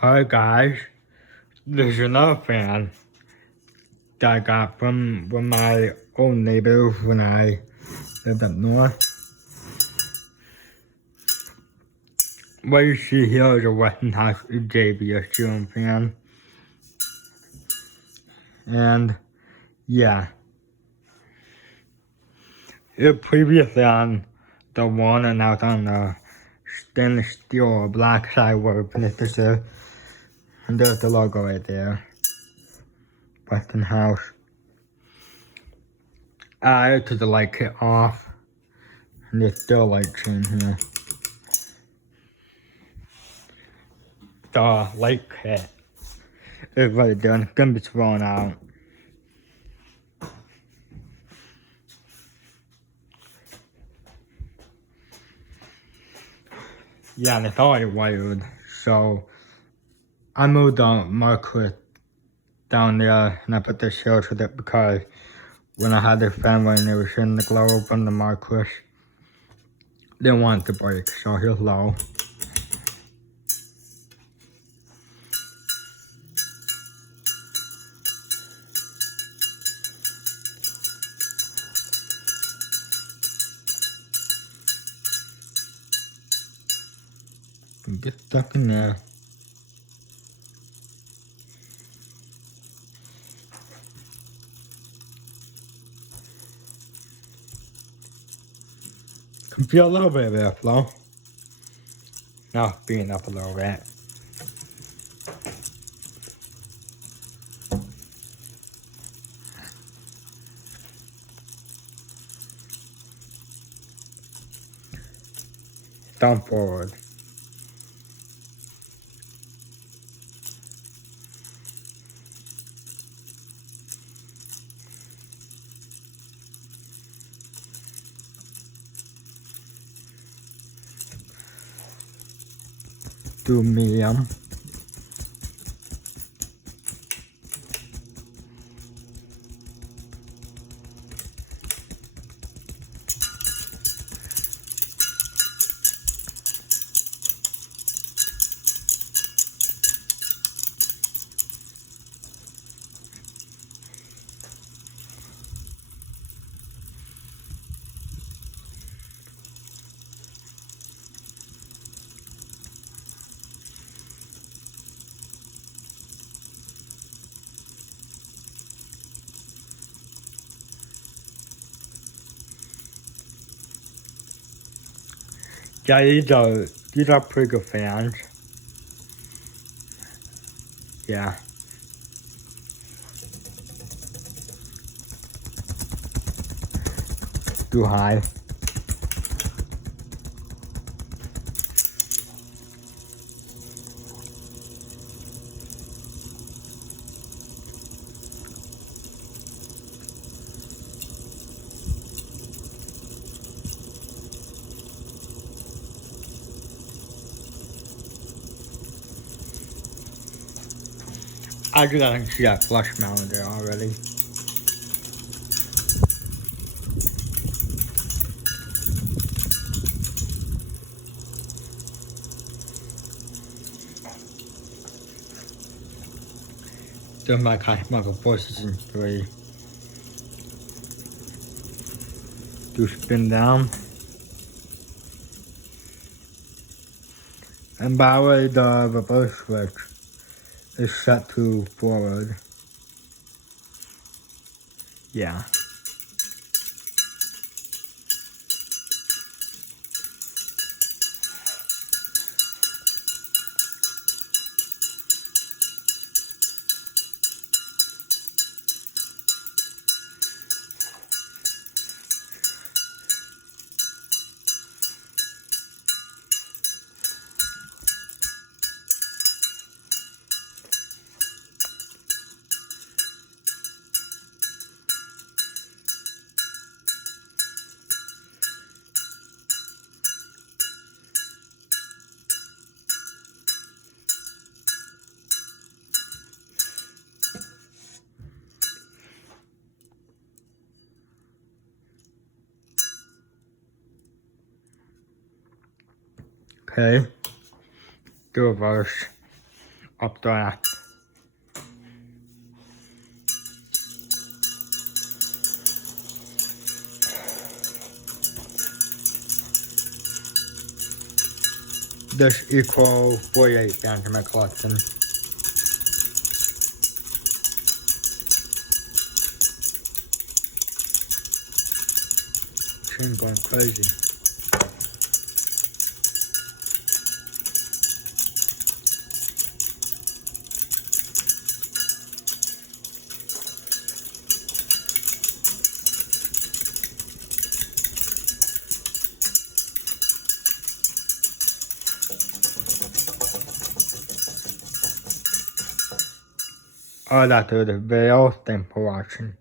Hi guys, this is another fan that I got from my old neighbor when I lived up north. What you see here is a Westinghouse Xavier ceiling fan. And yeah, it previously on the one and now it's on the stainless steel or black side where it finishes there. And there's the logo right there. Westinghouse. I took the light kit off. And there's still lights in here. The light kit is right there and it's gonna be thrown out. Yeah, and it's already wired, so I moved the marker down there and I put the shells with it because when I had the fan running, it was in the glow from the markers. Didn't want it to break, so here's low. Get stuck in there. Can feel a little bit of airflow. Now being up a little bit. Down forward. Do medium. Yeah, these are pretty good fans. Yeah. Too high. I just gotta see that flush mount there already. There's my micro forces in 3. Do spin down. And by the way, the reverse switch is set to forward. Yeah. Okay. The reverse. up there. This equal 48 down to my collection. Machine going crazy. Oh, that's the video. Thanks for watching.